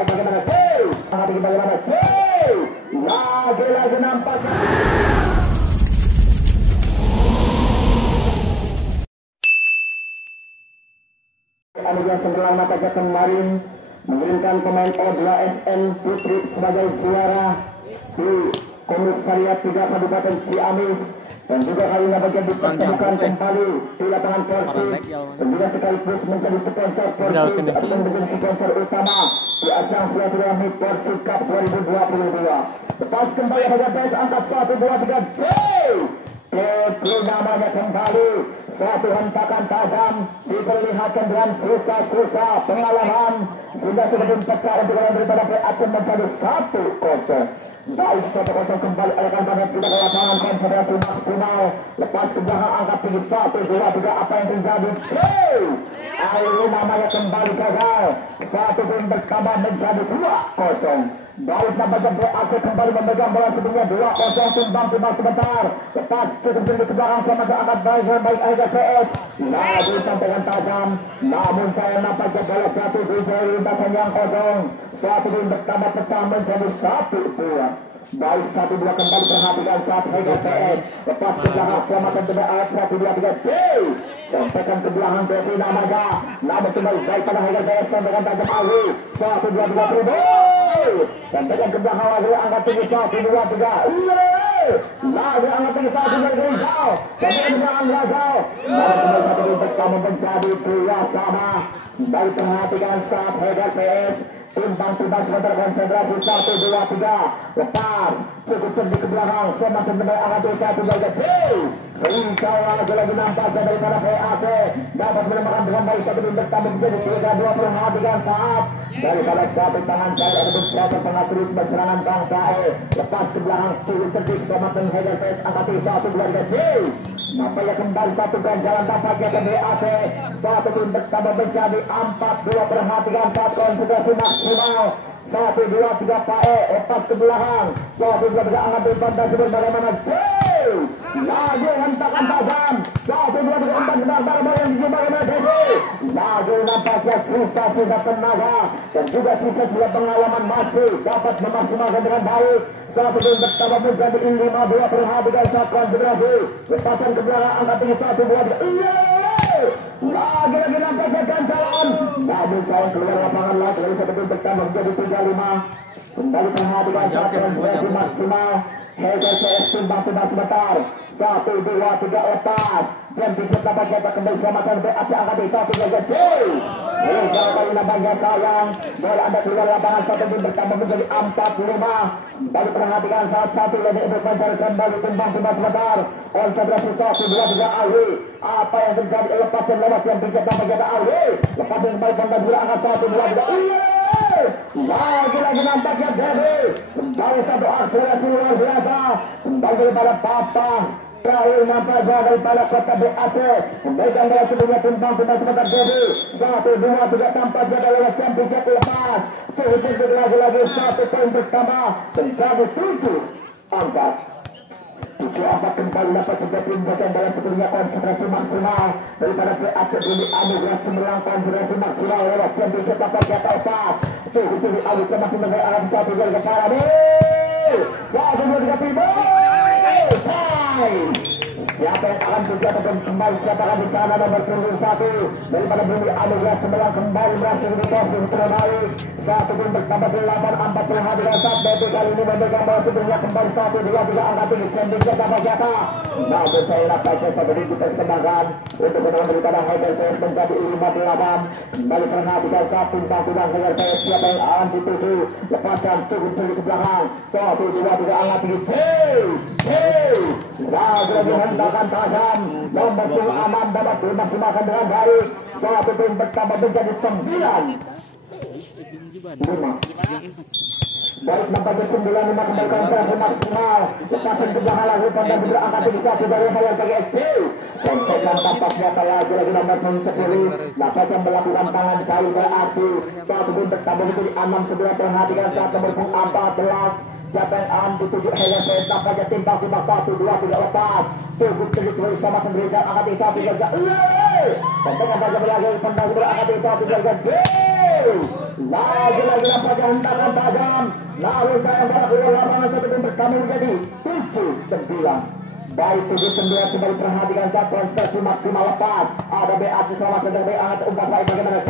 Baik bagaimana C? Bagaimana C? Lagi nampaknya. Anugerah cemerlang nampaknya kemarin mengirimkan pemain O2SN Putri sebagai juara di Komisariat 3 Kabupaten Ciamis, dan juga kali ini bagian dipertemukan kembali di lapangan Persib, dan juga sekaligus menjadi sponsor Persib atau menjadi sponsor utama di ajang silaturahmi Persib Cup 2022. Lepas kembali pada PS angkat 1, 2, 3 J. Petri namanya kembali, satu hentakan tajam diperlihatkan dengan sisa-sisa pengalaman sehingga sebelum pecah untuk daripada PAC menjadi 1-0. Baik 1-0 kembali akan pada tidak ke lapangan konsentrasi maksimal. Lepas ke belakang angkat tinggi 1, 2, 3 apa yang terjadi? Ayo namanya kembali gagal. 1 bertambah menjadi 2-0. Baik nampaknya PAC kembali memegang bola sebelumnya 2-0 timbang sebentar. Lepas cukup tinggi ke belakang sama angkat baik aja PS. Lagi sampaikan tajam. Namun saya nampaknya bola jatuh di lintasan yang kosong. 1 bertambah pecah menjadi 1-2. Baik 1-2 kembali perhatikan saat Hega PS. Lepas ke belakang selamatkan ke belakang 1, 2, 3 J. Sampaikan ke belakang Devi namanya. Namun kembali baik pada Hega PS. Sampaikan tajam Awi 1, 2, 3 Tribo. Sampaikan ke belakang lagi angkat tinggi 1, 2, 3. Lagi angkat tinggi 1, 2, 3. Sampaikan ke belakang gagal. Namun kembali 1 bertambah menjadi 2 sama. Baik perhatikan saat Hega PS. Timbang sebentar konsentrasi 1, 2, 3. Lepas cukup tinggi ke belakang semakin benar angkat 1, 2, 3. Rincau lagi nampaknya daripada PAC dapat menemukan dengan baik 1 bertambah menjadi 3-2. Perhatikan saat daripada 1 tangan saya ataupun 1 pengatur berserangan Bang Bae. Lepas ke belakang cukup tinggi semakin Heger PS angkat 1, 2, 3. Nampaknya kembali 1 ganjalan tampaknya ke BAC. 1 bertambah menjadi 4-2. Perhatikan saat konsentrasi maksimal 1, 2, 3 Pae. Lepas ke belakang 1, 2, 3 angkat di pantai bagaimana J. Lagi hentakan tajam 1, 2, 3, 4 benar-benar yang dijumpai oleh Devi. Lagi nampaknya sisa-sisa tenaga dan juga sisa-sisa pengalaman masih dapat memaksimalkan dengan baik. 1 bertambah menjadi 5-2. Perhatikan saat konsentrasi. Lepasan ke belakang angkat tinggi 1, 2, 3. Lagi nampaknya ganjalan. Namun sayang keluar lapangan lagi. Lalu 1 bertambah menjadi 3-5. Kembali perhatikan saat konsentrasi maksimal. Heger PS timbang sebentar. 1, 2, 3 lepas. Jam bisa dapat jatah kembali selamatkan BAC angkat di 1, 2, 3 J. Jauh kali nampaknya sayang. Bola anda keluar lapangan 1 bertambah menjadi 4-5. Baru perhatikan saat 1 lagi untuk mencari kembali timbang sebentar. Konsentrasi 1, 2, 3 Awi. Apa yang terjadi lepas yang lewat jam bisa dapat jatah Awi. Lepas yang kembali kembali angkat 1, 2, 3. Lagi nampaknya Devi. Kembali 1 akselerasi luar biasa. Kembali daripada Papa. Terakhir nampak daripada kota BAC. Kembalikan bola sebelumnya timbang sebentar Devi. 1, 2, 3 tampaknya lewat championship lepas. Cukup lagi 1 poin bertambah. Menjadi 7 angkat. 7-4 kembali dapat terjadi bagian bola sebelumnya konsentrasi maksimal daripada PAC ini anugerah cemerlang konsentrasi maksimal lewat championship dapat jatah lepas. Cukup tinggi Awi semakin mengenai 1, 2, 3 kepala nih 1, 2, 3 Primo. Siapa yang akan terjadi kembali, siapa akan di sana nomor 21 daripada bumi anugerah cemerlang kembali berhasil di posisi terbaik. 1 pun bertambah 8-4. Perhatikan saat Devi kali ini memegang bola sebelumnya kembali 1, 2, 3 angkat tinggi championship dapat jatah. Namun saya nampaknya 1 dipersembahkan untuk menang daripada Heger PS menjadi 5-8. Kembali perhatikan saat timbang Heger PS siapa yang akan dituju. Lepasan cukup tinggi ke belakang 1, 2, 3 angkat tinggi lagi hentakan tajam. Nomor 10 aman dapat dimaksimalkan dengan baik. 1 pun bertambah menjadi 9-5. Baik nampaknya 9-5 kembali konsentrasi maksimal. Lepasan ke belakang lagi pandang juga angkat tinggi 1 dari Bayar bagi FC. Sampaikan tampaknya saya lagi nomor 10 nampaknya melakukan tangan saya beraksi. 1 pun bertambah menjadi 6-9. Perhatikan saat nomor 14. Siapa yang akan dituju Heger PS nampaknya timbang 1, 2, 3 lepas. Cukup tinggi bersama pemberian angkat tinggi 1, 2, 3. Sampaikan saja lagi pandang juga angkat tinggi 1, 2, 3 J. Lagi-lagi nampaknya hentakan tajam. Lalu saya bola keluar lapangan satu tim bertambah menjadi 7-9. Baik 7-9 kembali perhatikan saat konsentrasi maksimal lepas. Ada BAC selamat sedang angkat umpan baik bagaimana.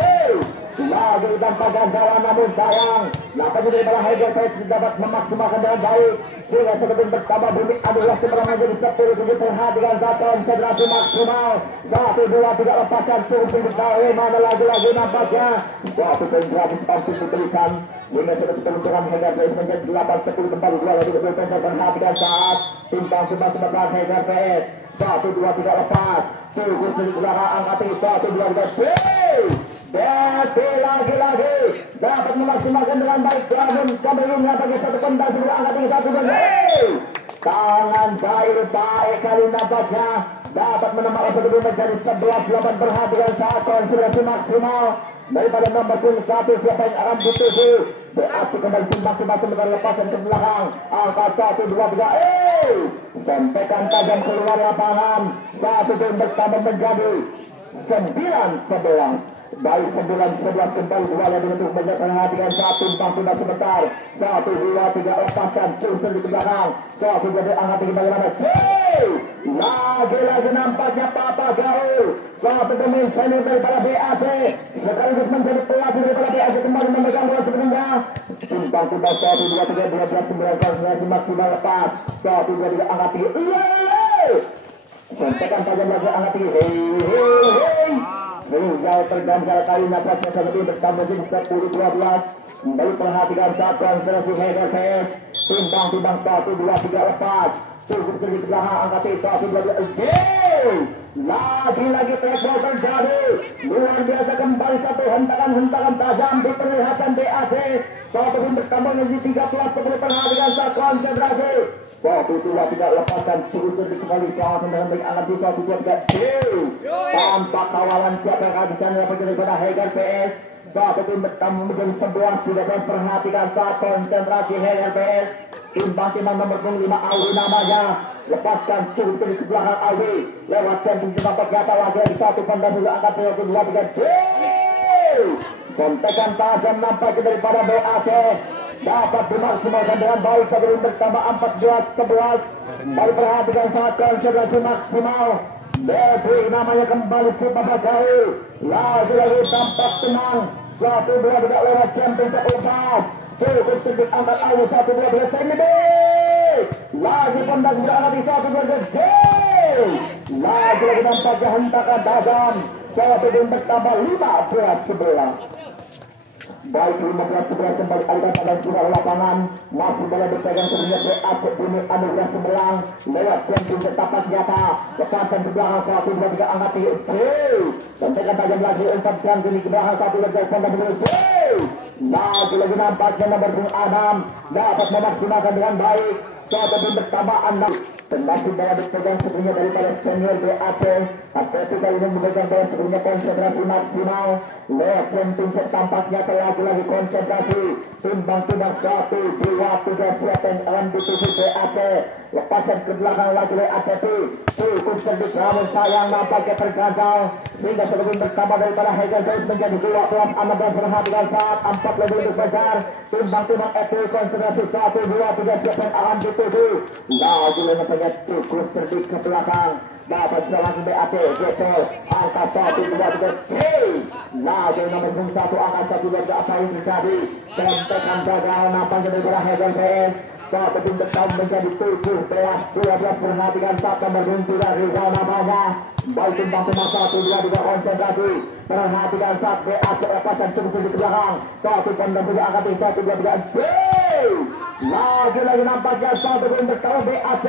Lagi tanpa ganjalan namun sayang. Lapan dari bola Heger PS dapat memaksimalkan dengan baik. Sehingga satu tim bertambah bumi adalah sebelah menjadi 10-7 perhatikan saat konsentrasi maksimal. 1-2-3 lepasan cukup diketahui mana lagi-lagi nampaknya. Satu tim gratis untuk diberikan. Sehingga satu keuntungan Heger PS menjadi 8-10 kembali 2 lagi perhatikan saat timbang timbang sebentar Heger PS 1-2-3 lepas cukup di belakang angkati 1-2-3 Berarti lagi-lagi dapat memaksimalkan dengan baik namun sebelumnya bagi satu pentas sebelah angkati 1-2 tangan cair baik kali nampaknya dapat menambahkan satu menjadi 11-8 perhatikan saat konsentrasi maksimal daripada nomor 1 siapa yang akan dituju BAC kembali timbang-timbang sebentar lepasan ke belakang angkat 1-2-3 sampaikan tajam keluar lapangan satu tim bertambah menjadi 9-11 dari 9-11 kembali dua lagi untuk perhatikan satu timbang-timbang sebentar 1-2-3 lepasan cukup di belakang 1-2 angkat bagaimana lagi-lagi nampaknya Papa Gaul satu pemain senior daripada BAC sekaligus menjadi pelatih daripada BAC kembali memegang bola sebenarnya timbang-timbang 1-2-3 12-9 konsentrasi maksimal lepas 1-2-3 angkat sampaikan tajam lagi angkat Rizal terganjal kali nampaknya satu tim bertambah jadi 10-12 kembali perhatikan saat konsentrasi Heger PS timbang-timbang 1-2-3 lepas cukup sedikit belakang angkat 1-2-3 lagi-lagi trackball terjadi luar biasa kembali satu hentakan tajam diperlihatkan BAC satu tim bertambah menjadi 13 sebelum perhatikan saat konsentrasi 1-2-3 lepaskan cukup sedikit kembali selamat dengan baik angkat 1-2-3 tanpa kawalan siapa yang akan bisa mendapatkan daripada Heger PS satu tim bertambah menjadi 11 tidak perhatikan saat konsentrasi Heger PS timbang-timbang nomor 5 Awi namanya lepaskan cukup dari ke belakang Awi lewat champion sepak nyata lagi satu pandang dulu angkat 1-2-3 sampaikan tajam nampaknya daripada BAC dapat dimaksimalkan dengan baik sebelum bertambah 14-11 baru perhatikan saat konsentrasi maksimal Devi namanya kembali si Papa Gaul lagi-lagi tampak tenang 1-2-3 lewat champion lepas cukup sedikit angkat Awi 1-2-3 semi lagi pandang sudah angkat 1-2-3 lagi-lagi nampaknya hentakan tajam satu tim bertambah 15-11 baik 15-11 kembali alihkan pada jumlah lapangan masih boleh dipegang sebelumnya BAC Bumi Anugerah Cemerlang lewat champion setapak nyata lepasan ke belakang 1-2-3 angkat sampaikan tajam lagi umpan gini ke belakang 1-2-3 pandang dulu lagi-lagi nampaknya nomor Bung Adam dapat memaksimalkan dengan baik satu tim bertambah 6 masih boleh dipegang sebelumnya daripada senior BAC Atleti kali ini memegang bola sebelumnya konsentrasi maksimal lewat championship tampaknya lagi-lagi konsentrasi timbang-timbang 1-2-3 siapa yang akan dituju BAC lepasan ke belakang lagi-lagi Atleti cukup sedikit namun sayang nampaknya terganjal sehingga satu tim bertambah daripada Heger PS menjadi 12-16 perhatikan saat 4 lebih untuk Fajar timbang-timbang Atleti konsentrasi 1-2-3 siapa yang akan dituju lagi-lagi cukup sedikit ke belakang dapat langsung BAC Gecel angka 1-2-3 lagi nomor 1 angka 1-2-3 apa yang terjadi tempekan gagal nampaknya daripada Heger PS satu tim bertambah menjadi 17-12 perhatikan saat nomor 3 Rizal namanya baik timbang-timbang 1-2-3 konsentrasi perhatikan saat BAC lepasan cukup di belakang satu pandang juga angkat 1-2-3 lagi-lagi nampaknya satu tim bertambah BAC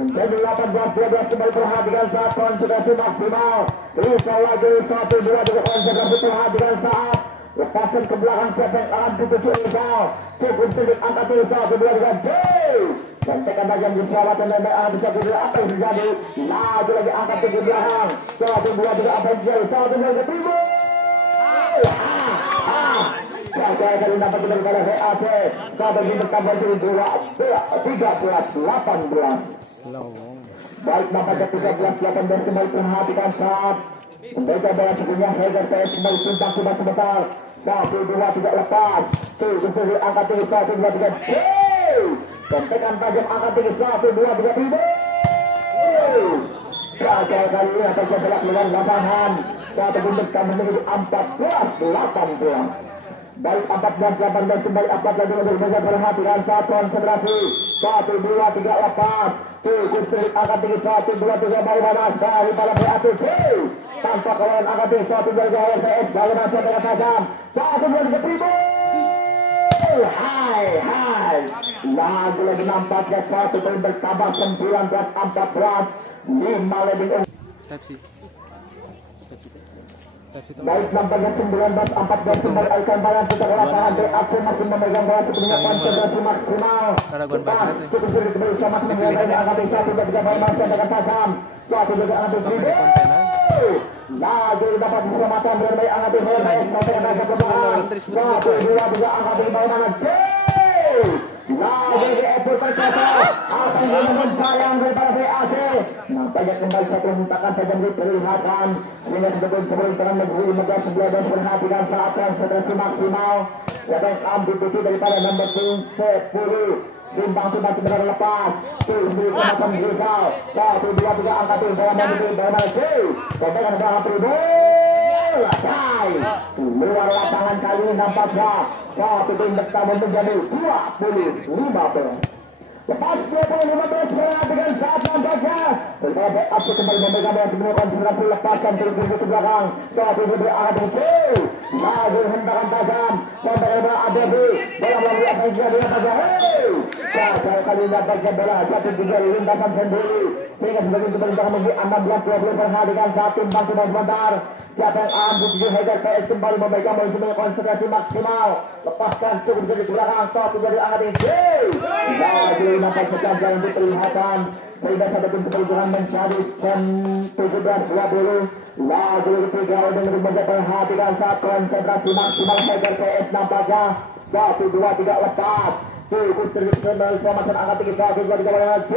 menjadi 18-12 kembali perhatikan saat konsentrasi maksimal Rizal lagi 1-2-3 konsentrasi perhatikan saat lepasan ke belakang siapa yang akan dituju Rizal cukup sedikit angkat 1-2-3 sampaikan tajam di selawatan dan bisa kedua apa yang terjadi lagi-lagi angkat ke belakang 1-2-3 apa yang terjadi 1-2-3 Gagal kali dapat diberikan BAC satu tim bertambah jadi 13-18 baik nampaknya 13-18 kembali perhatikan saat Mereka bola sebelumnya Heger PS kembali timbang timbang sebentar. 1, 2, 3 lepas. Kembali angkat tinggi 1, 2, 3. Kontekan tajam angkat tinggi 1, 2, 3 tiba. Gagal kali ini akan bola keluar lapangan. Satu bentuk menuju 14-18. Baik 14-18 kembali apa lagi untuk menjaga perhatian saat konsentrasi. 1, 2, 3 lepas. Cukup terik angkat tinggi 1, 2, 3 bagaimana dari pada PACC. Tanpa kawan angkat tinggi 1, 2, 3 PS bagaimana dengan tajam. 1, 2, 3 tiba. Hai. Lagi nampaknya 1 poin bertambah 19-14. 5 lebih. Baik nampaknya 19-14 kembali akan bayang kita ke lapangan BAC masih memegang bola sebelumnya konsentrasi maksimal. Cukup sulit kembali sama mengenai angkat 1, 2, 3 masih dengan tajam. 1, 2, 3 angkat tiba. Lagi dapat keselamatan dengan baik angkat tiba. Sampai dengan kebetulan 1, 2, 3 angkat tiba mana C. Lagi diepul terkata akan menemukan sayang daripada BAC. Nampaknya kembali satu hentakan tajam diperlihatkan sehingga sebetulnya pemerintahan negeri 15-19 perhatikan saat konsentrasi maksimal. Siapa yang ambil tujuh daripada nomor 10 timbang-timbang sebentar lepas. Tinggi kesempatan Rizal 1, 2, 3 angkat timbang bagaimana C. Sampai dengan belakang tribun selesai. Luar lapangan kali ini nampaknya 1 tim bertambah menjadi 20-15. Lepas 20-15 perhatikan saat nampaknya berbagai aksi kembali memegang bola sebelum konsentrasi lepaskan terus ke belakang. 1, 2, 3 angkat C. Lagi hentakan tajam sampai dengan ADB bola melalui apa yang jadi nampaknya. Gagal kali ini nampaknya bola jatuh di lintasan sendiri sehingga sebagai pemerintahan negeri 16-20 perhatikan saat timbang-timbang sebentar. Siapa yang ambil 7 Heger PS kembali memegang bola sebenarnya konsentrasi maksimal. Lepaskan cukup jadi ke belakang 1 dari angkat C. Lagi nampak pecah yang diperlihatkan sehingga satu tim keperluan menjadi 17-20. Lagu ketiga dengan berbagai perhatikan saat konsentrasi maksimal Heger PS nampaknya 1, 2, 3 lepas. Cukup terkembali selamatkan angkat tinggi 1, 2, 3 bagaimana C.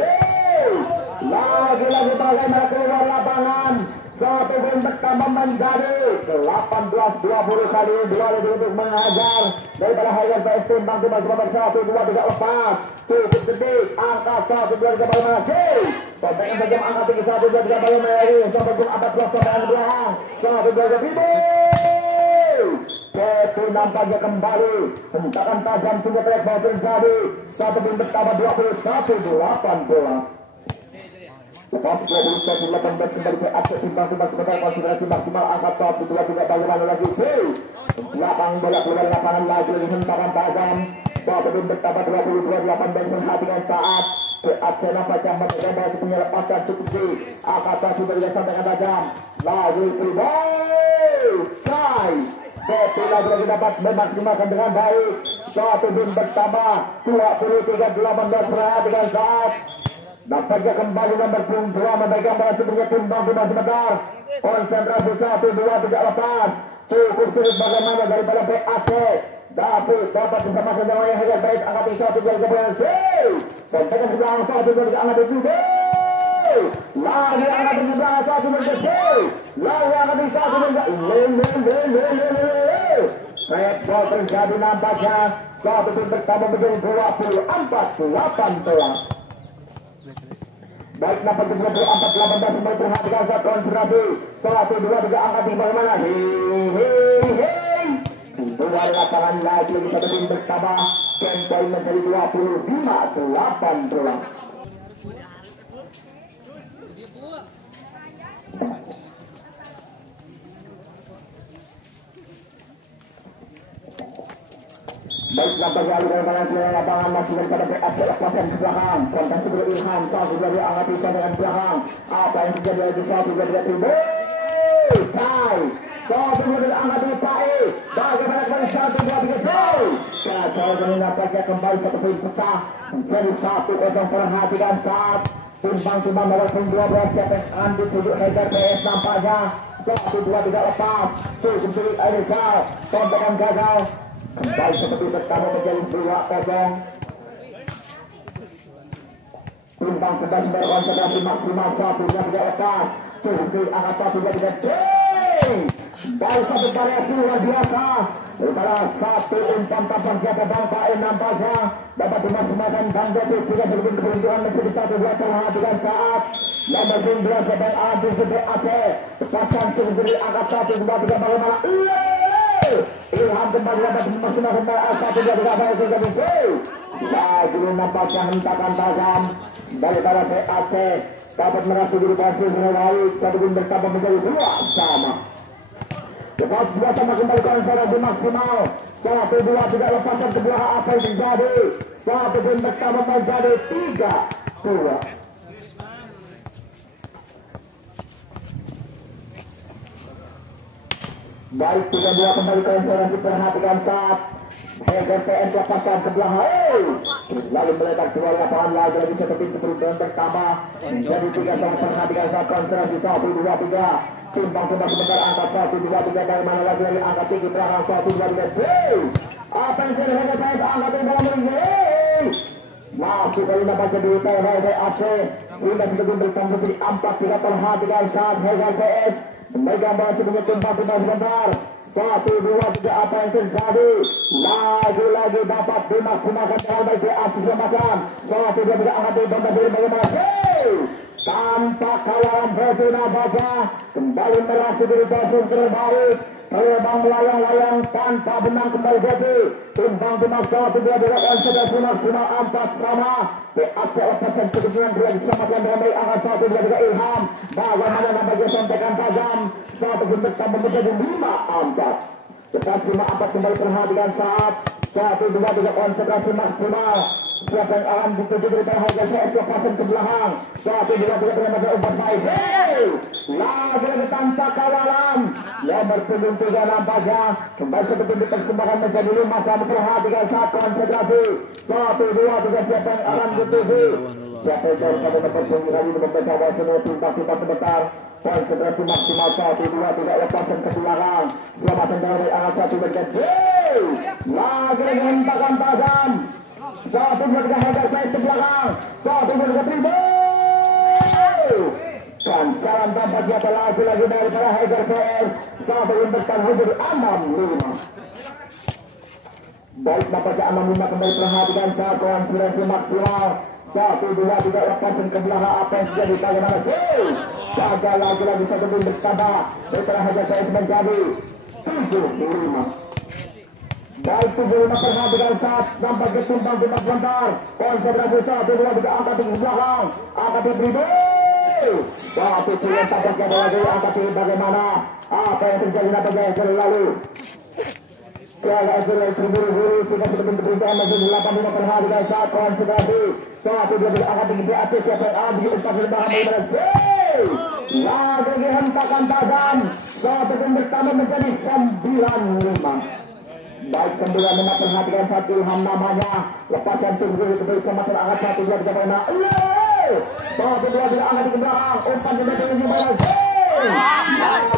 Lagi-lagi bagaimana keluar lapangan. 1 poin bertambah menjadi 18-20 kali 2 lebih untuk mengajar daripada Heger PS timbang timbang sebanyak 1, 2, 3 lepas. Cukup sedikit angkat 1, 2, 3 bagaimana C. Sampai yang tajam angkat tinggi 1, 2, 3 bagaimana lagi sampai jam 14 sampai yang belakang 1, 2, 3 tiba. Ketu nampaknya kembali hentakan tajam sehingga track ball terjadi 1 poin bertambah 21-18. Lepas 21-18 kembali ke aksi timbang-timbang sebentar konsentrasi maksimal angkat 1, 2, 3 bagaimana lagi C. Belakang bola keluar lapangan lagi hentakan tajam 1 poin bertambah 22-18 perhatikan saat BAC nampaknya memegang bola sepenuhnya lepaskan cukup C. Angkat 1 dari sampaikan tajam lagi kembali say. Betul lagi dapat memaksimalkan dengan baik 1 poin bertambah 23-18 perhatikan saat nampaknya kembali nomor 2 memegang bola sebenarnya timbang-timbang sebentar. Konsentrasi 1, 2, 3 lepas. Cukup sulit bagaimana daripada BAC. Dapat disamakan dengan yang Heger PS angkat 1, 2, 3 bagaimana C. Sampaikan ke belakang 1, 2, 3 angkat 2. Lagi angkat di belakang 1, 2, 3 C. Lagi angkat di 1, 2, 3 Red ball terjadi nampaknya 1 tim bertambah menjadi 24-18. Baik nampak 24-18 kembali perhatikan saat konsentrasi 1, 2, 3 angkat di bagaimana dua lapangan lagi satu tim bertambah poin menjadi 25-18. Baik nampaknya aliran ke lapangan masih daripada BAC lepasan ke belakang. Kontak sebelum Ilham 1, 2, 3 angkat bisa dengan belakang. Apa yang terjadi lagi 1, 2, 3 timbul. Say 1, 2, 3 angkat di PAE. Bagaimana kembali 1, 2, 3 jauh. Gagal kali nampaknya kembali 1 poin pecah menjadi 1-0 perhatikan saat timbang-timbang nomor 12 siapa yang ambil 7 Heger PS nampaknya 1, 2, 3 lepas. Cukup sulit Rizal. Tontokan gagal. Kembali seperti pertama menjadi 2-0. Timbang-timbang berkonsentrasi maksimal 1, 2, 3 lepas. Cukup angkat 1, 2, 3 C. Baru satu variasi luar biasa daripada satu umpan tampang siapa Bang Paen nampaknya dapat dimaksimalkan Bang Devi sehingga sebelum keberuntungan menjadi 1-2 perhatikan saat nomor 12 Bang Adi Sudir Aceh lepaskan cukup dari angkat 1, 2, 3 bagaimana Ilham kembali dapat dimaksimalkan Bang A 1, 2, 3 baik juga bisa lagi nampaknya hentakan tajam daripada BAC dapat merasa diri berhasil menarik satu pun bertambah menjadi 2 sama. Lepas dua sama kembali konsentrasi maksimal 1, 2, 3 lepasan ke belakang apa yang terjadi satu pun bertambah menjadi 3-2. Baik 3-2 kembali konsentrasi perhatikan saat Heger PS lepasan ke belakang lalu meletak dua lapangan lagi satu pintu perubahan pertama menjadi 3 sama perhatikan saat konsentrasi 1, 2, 3 timbang sebentar angkat 1, 2, 3 bagaimana lagi angkat tinggi belakang 1, 2, 3 apa yang terjadi Heger PS angkat yang dalam ring masuk kali dapat jadi PAC sehingga sebelum bertambah jadi 4-3 perhatikan saat Heger PS memegang bola sebenarnya timbang sebentar 1, 2, 3 apa yang terjadi lagi-lagi dapat dimaksimalkan dengan baik asli selamatkan 1, 2, 3 angkat di benda diri bagaimana tanpa kawalan Betina Baja kembali merasa diri pasung terbalik terbang melayang-layang tanpa benang kembali jadi timbang dimaksa 1, 2, 3 konsentrasi maksimal 4 sama BAC lepasan kebetulan dia diselamatkan dengan baik angkat 1, 2, 3 Ilham bagaimana nampaknya sampaikan tajam 1 pun bertambah menjadi 5-4 lepas 5-4 kembali perhatikan saat 1, 2, 3 konsentrasi maksimal siapa yang akan dituju dari Heger PS lepasan ke belakang 1, 2, 3 berlembaga umpan baik lagi tanpa kawalan nomor 3 nampaknya kembali satu pintu persembahkan menjadi 5 sama perhatikan saat konsentrasi 1, 2, 3 siapa yang akan dituju siapa yang dari pada nomor kali membaca bahasanya timbang sebentar konsentrasi maksimal 1, 2, 3 lepasan ke belakang selamatkan dari angkat 1 berkecil lagi hentakan tajam 1, 2, 3 Heger PS ke belakang 1, 2, 3 pribadi dan salam tampaknya lagi daripada Heger PS 1 untuk menjadi 6-5 baik nampaknya 6-5 kembali perhatikan saat konsentrasi maksimal 1, 2, 3 lepasan ke belakang apa yang sudah bagaimana gagal lagi satu pun bertambah daripada Heger PS menjadi 7-5 baik 7-5 perhatikan saat nampaknya timbang sebentar konsentrasi 1, 2, 3 angkat tinggi belakang angkat tinggi satu silen tampaknya lagi angkat tinggi bagaimana apa yang terjadi nampaknya lalu Piala Jual terburu-buru sehingga sebelum keberuntungan masih 8-5 perhatikan saat konsentrasi 1, 2, 3 angkat tinggi BAC siapa yang ambil umpan di belakang bagaimana lagi hentakan tajam 1 pun bertambah menjadi 9-5 baik 9-5 perhatikan saat Ilham namanya lepasan cukup sebagai semakin angkat 1, 2, 3 bagaimana 1, 2, 3 angkat ke belakang umpan sudah tinggi gimana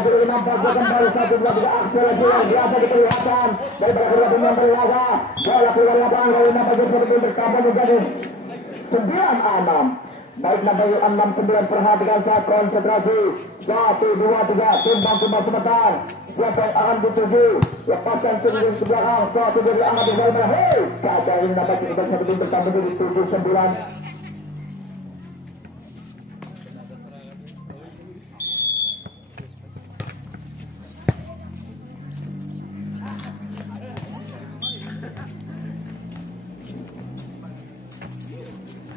jadi nampak kembali 1, 2, 3 akselerasi yang biasa diperlihatkan daripada kedua pemain berlaga bola keluar lapangan lalu nampaknya seperti bertambah menjadi 9-6 baik nampaknya 6-9 perhatikan saat konsentrasi 1, 2, 3 timbang sebentar siapa yang akan dituju lepaskan cukup ke belakang 1, 2, 3 angkat di bawah gagal ini nampaknya kembali satu tim bertambah menjadi 7-9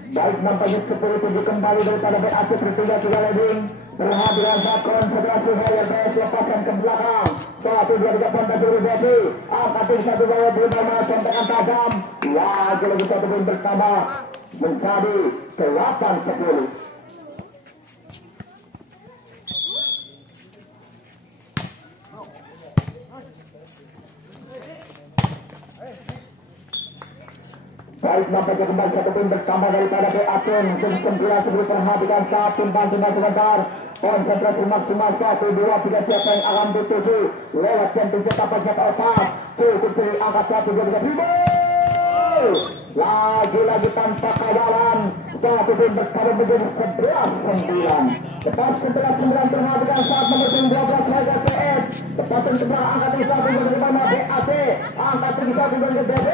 baik nampaknya 10-7 kembali daripada BAC 3-3 leading perhatikan saat konsentrasi Heger PS lepasan ke belakang 1, 2, 3 Ponta Juru Devi angkat tinggi 1 bawah berbama sampaikan tajam lagi satu pun bertambah menjadi 8-10 baik nampaknya kembali satu pun bertambah daripada BAC menjadi 9 sebelum perhatikan saat timbang sebentar konsentrasi maksimal 1, 2, 3 siapa yang akan dituju lewat championship tampaknya ke otak cukup dari angkat 1, 2, 3 lagi tanpa kawalan 1 pun bertambah menjadi 11-9 lepas 11-9 perhatikan saat nomor 12 Heger PS lepasan ke belakang angkat tinggi satu bagaimana BAC angkat tinggi satu dari DB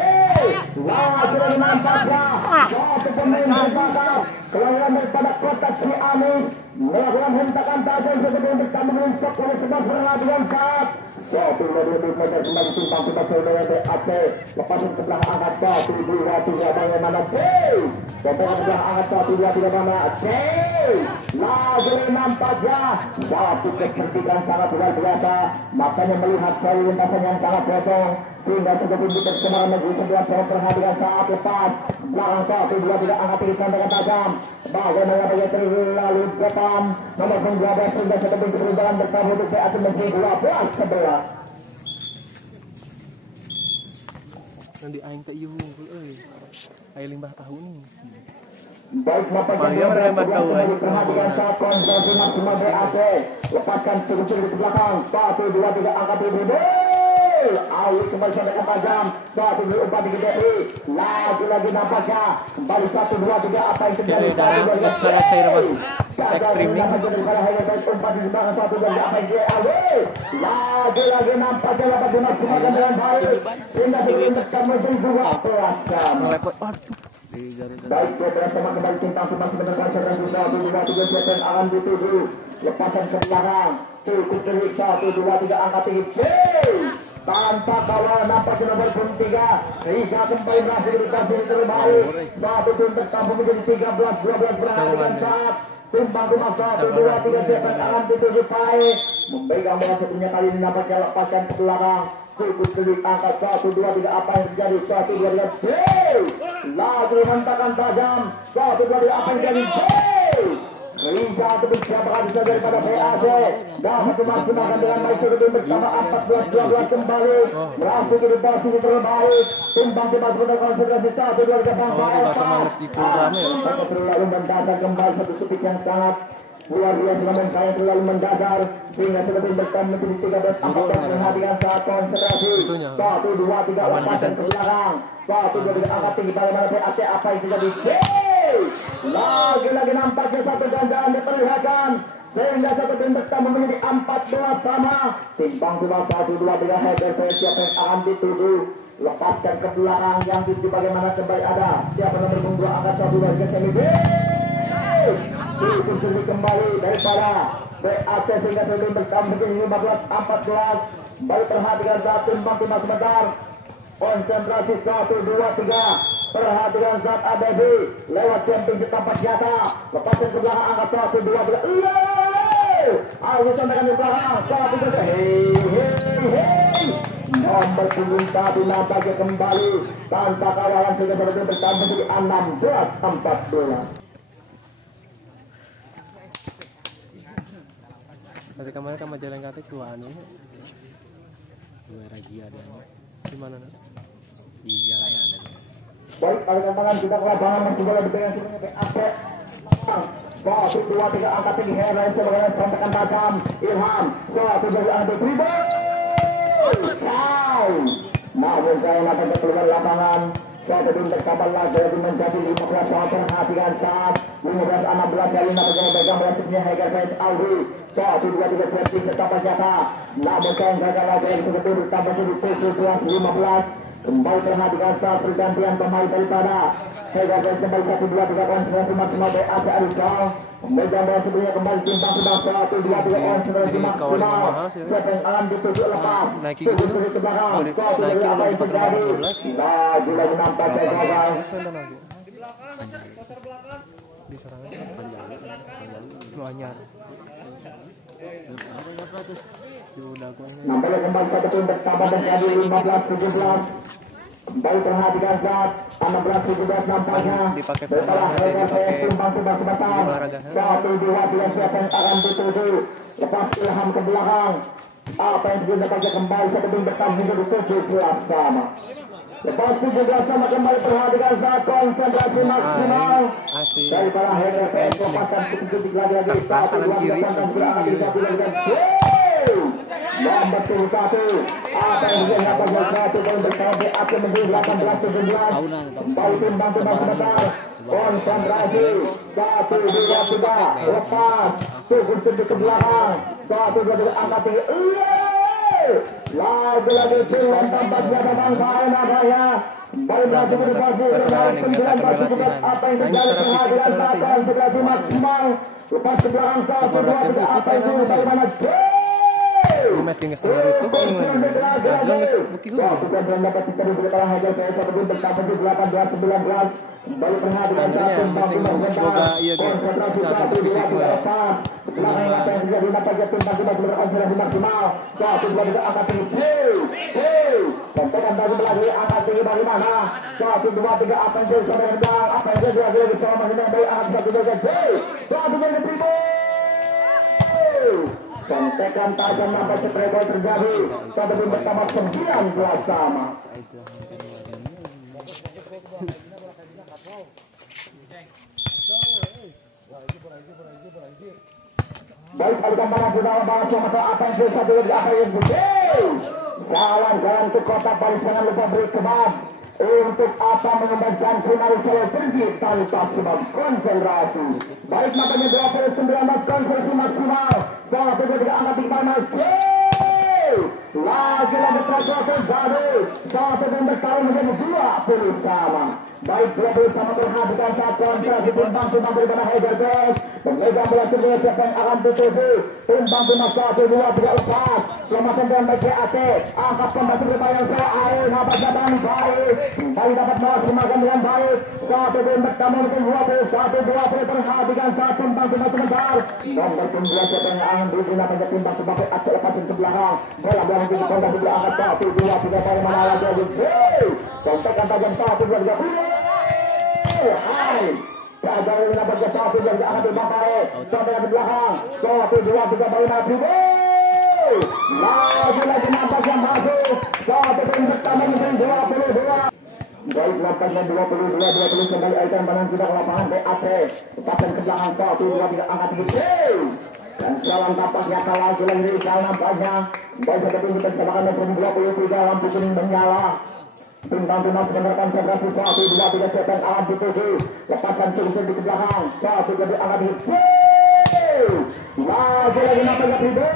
lagi nampaknya satu pemain berbakar kelahiran daripada kota Ciamis melakukan hentakan tajam seperti untuk tampil sok oleh 11 perhatian saat satu meter kembali timbang kita saudara BAC lepasan ke belakang angkat 1 2 3 bagaimana C sampai ke belakang angkat 1 2 3 bagaimana C lagi nampaknya satu kecerdikan sangat luar biasa makanya melihat jalur lintasan yang sangat kosong sehingga seperti di Semarang Negeri 11 saya perhatikan saat lepas belakang 1 2 3 angkat tinggi sampai tajam bagaimana bagi terlalu depan nomor 12 sehingga seperti perubahan bertabuh untuk PAC Negeri 12 sebelah nanti aing teh ieu hungkul euy aya limbah tahu nih baik nampaknya perhatikan saat konsentrasi maksimal BAC lepaskan cukup-cukup ke belakang 1 2 3 angkat tinggi Awi kembali sampai tajam 1 2 4 3 DI lagi nampaknya kembali 1 2 3 apa yang terjadi dari sangat cair banget ekstriming lagi nampaknya dapat dimaksimalkan dengan baik sehingga diperuntukkan menjadi 12 melepot baik 12 sama kembali timbang masih menekan konsentrasi 1 2 3 siapkan akan dituju lepasan ke belakang cukup delik 1 2 3 angkat tinggi tanpa kawalan nampaknya nomor 3 Riza kembali berhasil dikasih terbalik satu tuntuk tampung menjadi 13 12 perhatikan saat timbang rumah 1 2 3 siapkan akan dituju Pai memegang bola satunya kali ini nampaknya lepaskan ke belakang cukup delik angkat 1 2 3 apa yang terjadi 1 2 3 lagi hentakan tajam 1 2 3 apa yang terjadi Riza bisa berhasil daripada PAC dapat dimaksimalkan dengan baik seketika bertambah 14-12 kembali berhasil di posisi terbaik timbang dimasukkan ke konsentrasi 1 2 3 bangsa terlalu mendasar kembali satu supik yang sangat luar biasa namun saya terlalu mendasar sehingga seperti bertambah menjadi 13-14 perhatikan saat konsentrasi 1 2 3 lepasan ke belakang 1 2 3 angkat tinggi bagaimana PAC apa yang terjadi lagi nampaknya satu ganjalan diperlihatkan sehingga satu tim bertambah menjadi 14 sama timbang 1 2 3 header siapa yang akan dituju lepaskan ke belakang yang tuju bagaimana kembali ada siapa nomor 2 angkat 1 2 3 semi dituju kembali daripada PAC sehingga satu tim bertambah menjadi 15-14 baru perhatikan saat timbang sebentar konsentrasi 1 2 3 perhatikan saat ADB lewat jumping setapak jata lepaskan ke belakang angkat 1 2 3 ayo sampaikan di belakang 1 2 hei nomor punggung 1 nampaknya kembali tanpa kawalan sehingga berarti bertambah menjadi 16-14 nanti kemarin kamu jalan kata tuan ini dua raja ada gimana di jalan ada baik pada tangan kita ke lapangan masih bola dipegang sebenarnya PAC 1 2 3 angkat tinggi Heran sebagai sampaikan tajam Ilham 1 dari angkat dribble namun saya mata keluar lapangan satu pintar kapal lagi menjadi 15 sama perhatikan saat 15-16 kali nampaknya memegang berhasilnya Heger Fes Alwi 1 2 3 servis setapak jata namun saya gagal lagi yang sebetulnya bertambah jadi 17-15 kembali perhatikan saat pergantian pemain daripada Heger Fes kembali 1 2 3 konsentrasi maksimal BAC Arijal memegang bola sebelumnya kembali timbang 1 2 3 konsentrasi maksimal siapa yang akan dituju lepas tujuh ke belakang 1 dari apa yang terjadi lagi nampaknya gagal di serangan panjang nampaknya kembali satu pun bertambah menjadi 15-17 kembali perhatikan saat 16-17 nampaknya daripada Heger Fes timbang sebentar 1 2 3 siapa yang akan dituju lepas Ilham ke belakang apa yang terjadi nampaknya kembali satu pun bertambah menjadi 17 sama lepas 17 sama kembali perhatikan saat konsentrasi maksimal daripada Heger Fes lepaskan cukup lagi 1 2 3 dan berangkat di 1 lagi nomor 1 apa yang terjadi nampaknya 1 dan bertambah BAC menjadi 18-17 kembali timbang sebentar konsentrasi 1 2 3 lepas cukup ke belakang 1 2 3 angkat tinggi Lagi-lagi Cilen tampaknya memang baik namanya. Baik masuk ke depan sih. Apa yang terjadi kehadiran Satan segera maksimal. Lepas ke belakang satu dua tiga apa itu bagaimana Ini mas tinggal setengah itu kok gimana? Jalan nggak bukti gue. satu gol dapat diterus oleh kalah hajar PS satu gol bertambah 18-19. Baru perhatikan Sebenarnya masing semoga iya guys bisa satu fisik gue. Belakang apa yang terjadi nampaknya tim masih berkonsentrasi maksimal. Satu dua tiga angkat tinggi. Sampaikan bagi belakang angkat tinggi bagaimana? Satu dua tiga apa yang terjadi sampai belakang apa yang terjadi lagi selama ini baik angkat satu dua tiga. Satu gol primo. Sampaikan tajam nampaknya treble terjadi. Satu tim bertambah 19 sama. Baik balikan pada budaya bahas yang atau apa yang satu lagi apa yang gede. Salam untuk kotak balik jangan lupa beri kebab. Untuk apa mengembangkan Sunaris kalau pergi tanpa sebab konsentrasi. Baik makanya 2019 konsentrasi maksimal. Satu dua tiga angkat di mana? Lagi-lagi terjadi terjadi. Satu pun bertahan menjadi 20 sama. Baik 20 sama perhatikan saat konsentrasi timbang timbang daripada Hajar guys. Memegang bola sebenarnya siapa yang akan dituju. Timbang timbang 1 2 3 lepas. Selamatkan dengan baik Aceh. Angkat kembali ke yang saya air. Nabat jalan baik. Baik dapat melaksanakan dengan baik. Satu pun bertahan mungkin 20. 1 2 perhatikan saat timbang timbang sebentar. Nomor 12 siapa yang akan digunakan pada timbang sebagai Aceh lepasin ke belakang. Bola belakang di kontak di belakang 1 2 3 bagaimana lagi. Sampaikan tajam 1 2 3. Hai, gagal mendapatkan satu yang akan dipakai sampai ke belakang. 1 2 3 bagaimana Pribo? Lagi nampak yang masuk. Satu tim pertama mungkin 22. Baik nampaknya 22 kembali Aitan Banang kita ke lapangan BAC. Tetapkan ke belakang 1 2 3 angkat tinggi. Dan salam tampaknya kalah Gilang Rizal nampaknya. Baik satu tim bersamakan dengan 23 lampu kuning menyala. Timbang timbang sebentar konsentrasi 1 2 3 siapa akan dituju. Lepasan cukup di belakang 1 jadi akan dituju. Lagi nampaknya Pribo.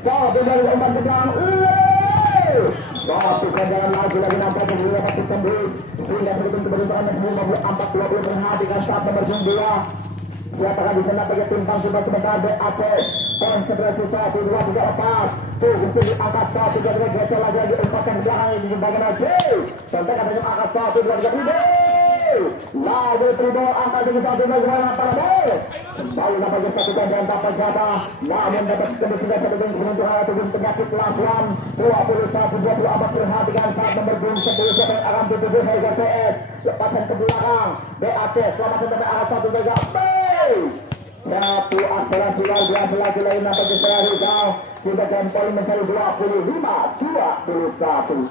1 dari umpan ke belakang. Satu kejalan lagi nampaknya Pribo dapat tembus. Sehingga begitu beruntungan 54 20 perhatikan saat nomor 2. Siapakah di sana pakai timbang sebentar BAC. Konsentrasi 1 2 3 lepas. Cukup diangkat 1 2 3 gecer lagi umpatan ke belakang ini di bagian aja. Sampai katanya angkat 1 2 3 Pribo. Lagi Pribo angkat tinggi 1 2 gimana Pribo. Kembali nampaknya satu ganda dapat jatah. Namun dapat tembus sudah satu tim keberuntungan atau tim penyakit lawan 21 24 perhatikan saat nomor 10 siapa yang akan dituju Harga PS. Lepasan ke belakang BAC selamat sampai angkat 1 2 3. Satu akselerasi luar biasa lagi lain nampaknya saya Rizal sudah poin mencari 25-21.